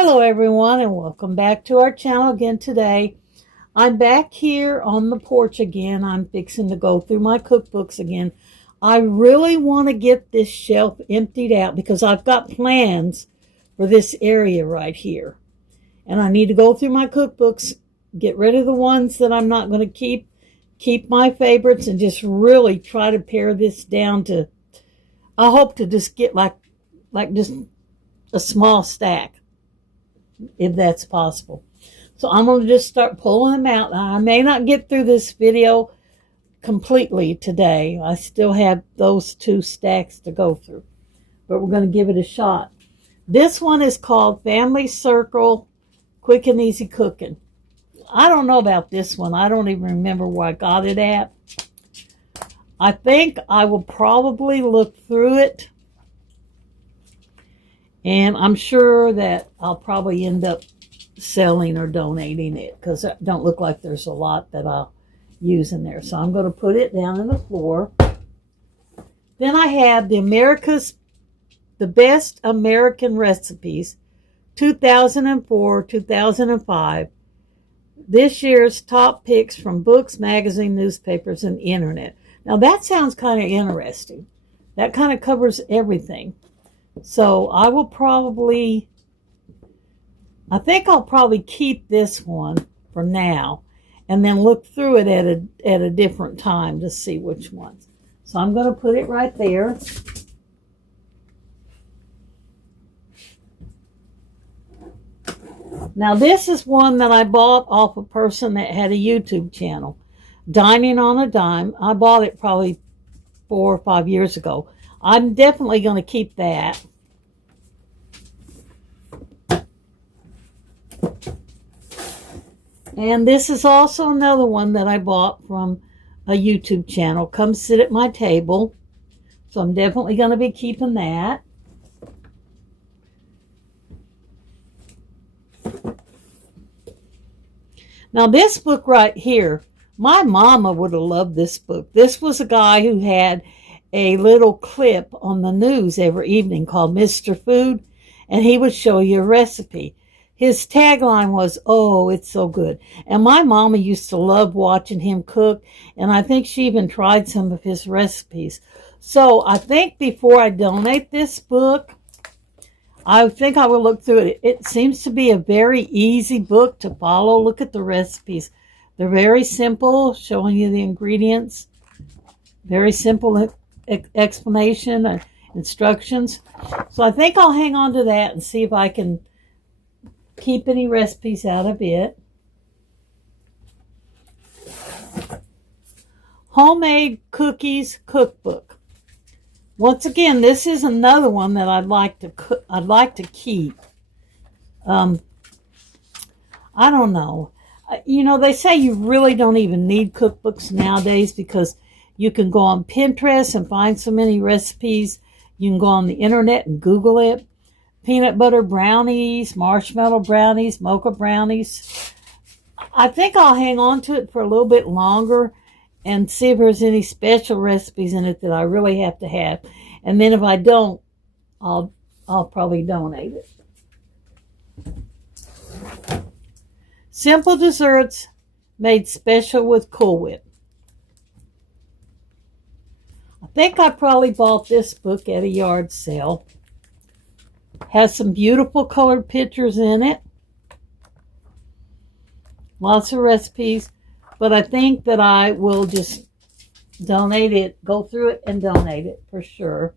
Hello everyone and welcome back to our channel again today. I'm back here on the porch again. I'm fixing to go through my cookbooks again. I really want to get this shelf emptied out because I've got plans for this area right here. And I need to go through my cookbooks, get rid of the ones that I'm not going to keep my favorites, and just really try to pare this down to, I hope to just get like just a small stack, if that's possible. So I'm going to just start pulling them out. Now, I may not get through this video completely today. I still have those two stacks to go through, but we're going to give it a shot. This one is called Family Circle Quick and Easy Cooking. I don't know about this one. I don't even remember where I got it at. I think I will probably look through it, and I'm sure that I'll probably end up selling or donating it because it don't look like there's a lot that I'll use in there. So I'm going to put it down on the floor. Then I have the Best American Recipes, 2004-2005. This year's top picks from books, magazine, newspapers, and internet. Now that sounds kind of interesting. That kind of covers everything. So I think I'll probably keep this one for now and then look through it at a different time to see which ones. So I'm going to put it right there. Now this is one that I bought off a person that had a YouTube channel, Dining on a Dime. I bought it probably 4 or 5 years ago. I'm definitely going to keep that. And this is also another one that I bought from a YouTube channel. Come sit at my table. So I'm definitely going to be keeping that. Now this book right here, my mama would have loved this book. This was a guy who had a little clip on the news every evening called Mr. Food, and he would show you a recipe. His tagline was, "Oh, it's so good." And my mama used to love watching him cook, and I think she even tried some of his recipes. So I think before I donate this book, I think I will look through it. It seems to be a very easy book to follow. Look at the recipes. They're very simple, showing you the ingredients. Very simple explanation, instructions. So I think I'll hang on to that and see if I can keep any recipes out of it. Homemade Cookies Cookbook. Once again, this is another one that I'd like to keep. I don't know. You know, they say you really don't even need cookbooks nowadays because you can go on Pinterest and find so many recipes. You can go on the internet and Google it. Peanut butter brownies, marshmallow brownies, mocha brownies. I think I'll hang on to it for a little bit longer and see if there's any special recipes in it that I really have to have. And then if I don't, I'll probably donate it. Simple Desserts Made Special with Cool Whip. I think I probably bought this book at a yard sale. Has some beautiful colored pictures in it. Lots of recipes. But I think that I will just donate it, go through it and donate it for sure.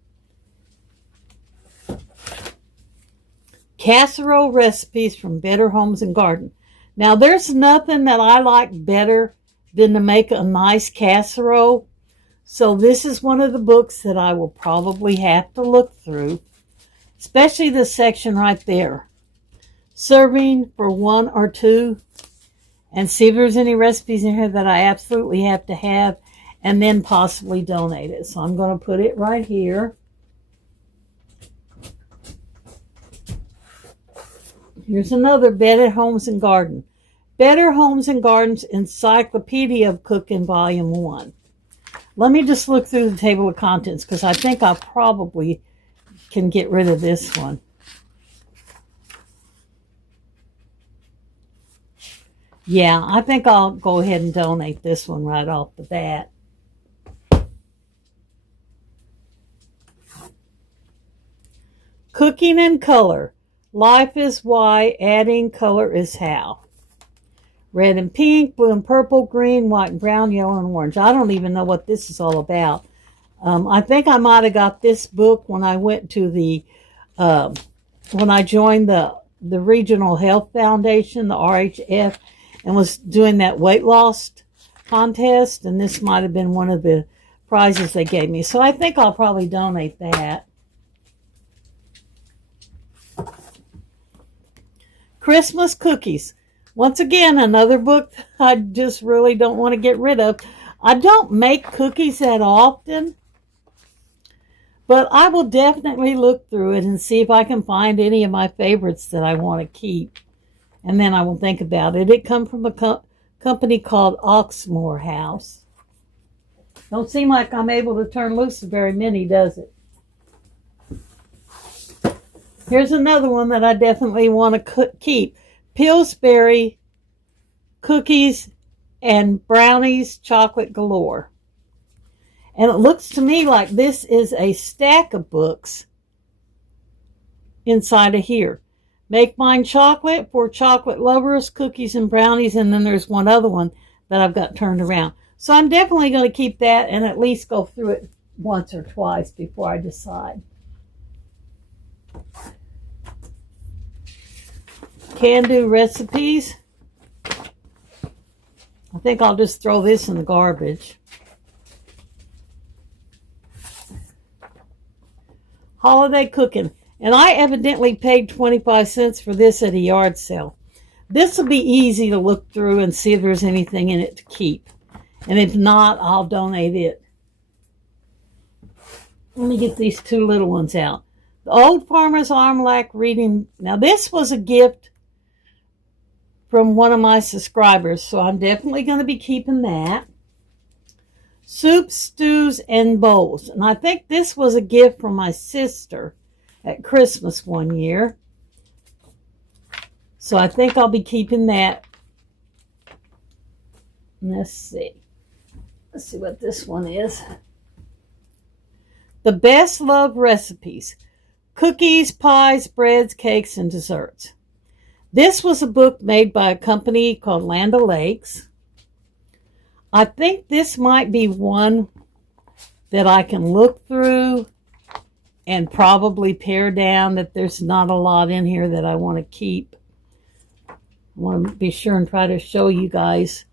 Casserole Recipes from Better Homes and Garden. Now there's nothing that I like better than to make a nice casserole. So this is one of the books that I will probably have to look through. Especially this section right there. Serving for 1 or 2. And see if there's any recipes in here that I absolutely have to have. And then possibly donate it. So I'm going to put it right here. Here's another Better Homes and Garden. Better Homes and Gardens Encyclopedia of Cooking Volume 1. Let me just look through the table of contents because I think I probably can get rid of this one. Yeah, I think I'll go ahead and donate this one right off the bat. Cooking in Color. Life is Why, Adding Color is How. Red and pink, blue and purple, green, white and brown, yellow and orange. I don't even know what this is all about. I think I might have got this book when I went to when I joined the Regional Health Foundation, the RHF, and was doing that weight loss contest, and this might have been one of the prizes they gave me. So I think I'll probably donate that. Christmas Cookies. Once again, another book I just really don't want to get rid of. I don't make cookies that often, but I will definitely look through it and see if I can find any of my favorites that I want to keep. And then I will think about it. It comes from a company called Oxmoor House. Don't seem like I'm able to turn loose very many, does it? Here's another one that I definitely want to keep. Pillsbury Cookies and Brownies Chocolate Galore. And it looks to me like this is a stack of books inside of here. Make Mine Chocolate for chocolate lovers, cookies and brownies, and then there's one other one that I've got turned around. So I'm definitely going to keep that and at least go through it once or twice before I decide. Can-do recipes. I think I'll just throw this in the garbage. Holiday Cooking. And I evidently paid 25 cents for this at a yard sale. This will be easy to look through and see if there's anything in it to keep. And if not, I'll donate it. Let me get these two little ones out. The Old Farmer's Almanac Reading. Now this was a gift from one of my subscribers, so I'm definitely going to be keeping that. Soups, Stews, and Bowls. And I think this was a gift from my sister at Christmas one year. So I think I'll be keeping that. Let's see. Let's see what this one is. The Best Love Recipes. Cookies, pies, breads, cakes, and desserts. This was a book made by a company called Land O'Lakes. I think this might be one that I can look through and probably pare down, that there's not a lot in here that I want to keep. I want to be sure and try to show you guys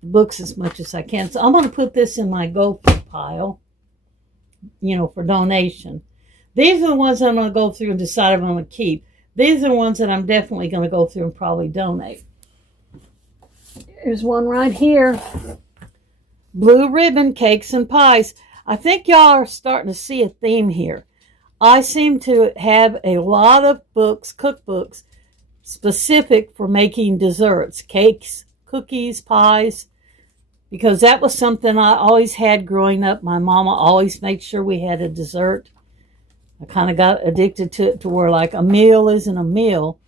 the books as much as I can. So I'm going to put this in my go-through pile, for donation. These are the ones I'm going to go through and decide if I'm going to keep. These are the ones that I'm definitely going to go through and probably donate. There's one right here. Blue Ribbon Cakes and Pies. I think y'all are starting to see a theme here. I seem to have a lot of books, cookbooks, specific for making desserts, cakes, cookies, pies, because that was something I always had growing up. My mama always made sure we had a dessert. I kind of got addicted to it to where like a meal isn't a meal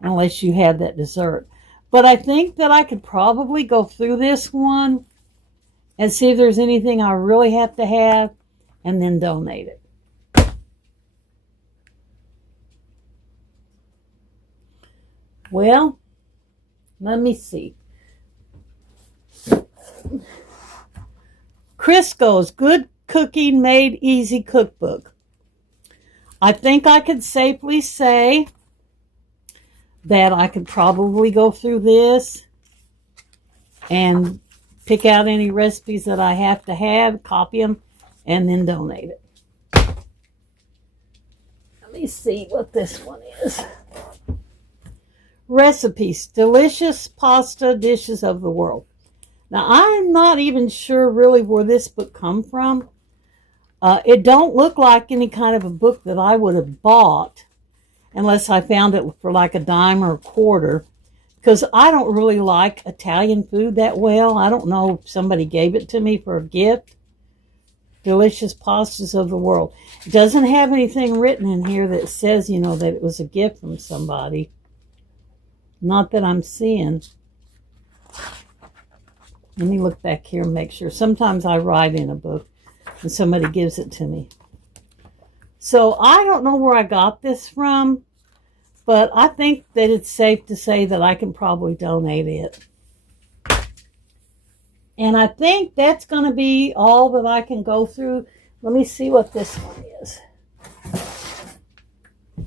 unless you had that dessert. But I think that I could probably go through this one and see if there's anything I really have to have and then donate it. Well, let me see. Crisco's Good Cooking Made Easy Cookbook. I think I could safely say that I could probably go through this and pick out any recipes that I have to have, copy them, and then donate it. Let me see what this one is. Recipes, Delicious Pasta Dishes of the World. Now, I'm not even sure really where this book come from. It don't look like any kind of a book that I would have bought unless I found it for like a dime or a quarter, because I don't really like Italian food that well. I don't know if somebody gave it to me for a gift. Delicious Pastas of the World. It doesn't have anything written in here that says, that it was a gift from somebody. Not that I'm seeing. Let me look back here and make sure. Sometimes I write in a book and somebody gives it to me. So I don't know where I got this from, but I think that it's safe to say that I can probably donate it. And I think that's going to be all that I can go through. Let me see what this one is.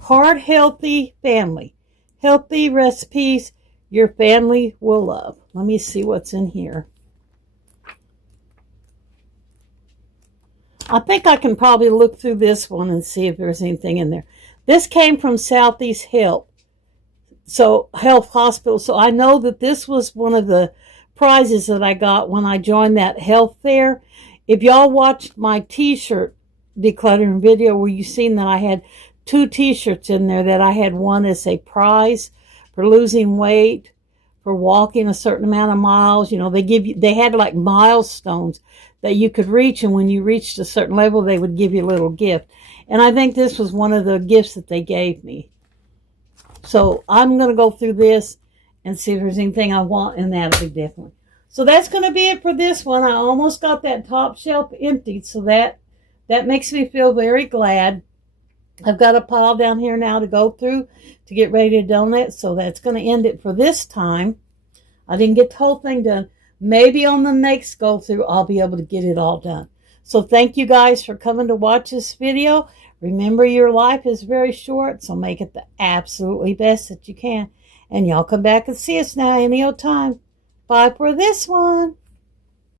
Heart Healthy Family. Healthy recipes your family will love. Let me see what's in here. I think I can probably look through this one and see if there's anything in there. This came from Southeast Health Hospital. So I know that this was one of the prizes that I got when I joined that health fair. If y'all watched my t-shirt decluttering video where you seen that I had 2 t-shirts in there, that I had one as a prize for losing weight, for walking a certain amount of miles. You know, they had like milestones that you could reach, and when you reached a certain level, they would give you a little gift. And I think this was one of the gifts that they gave me. So I'm going to go through this and see if there's anything I want, and that'll be different. So that's going to be it for this one. I almost got that top shelf emptied, so that makes me feel very glad. I've got a pile down here now to go through to get ready to donate, so that's going to end it for this time. I didn't get the whole thing done. Maybe on the next go through, I'll be able to get it all done. So thank you guys for coming to watch this video. Remember, your life is very short, so make it the absolutely best that you can. And y'all come back and see us now any old time. Bye for this one.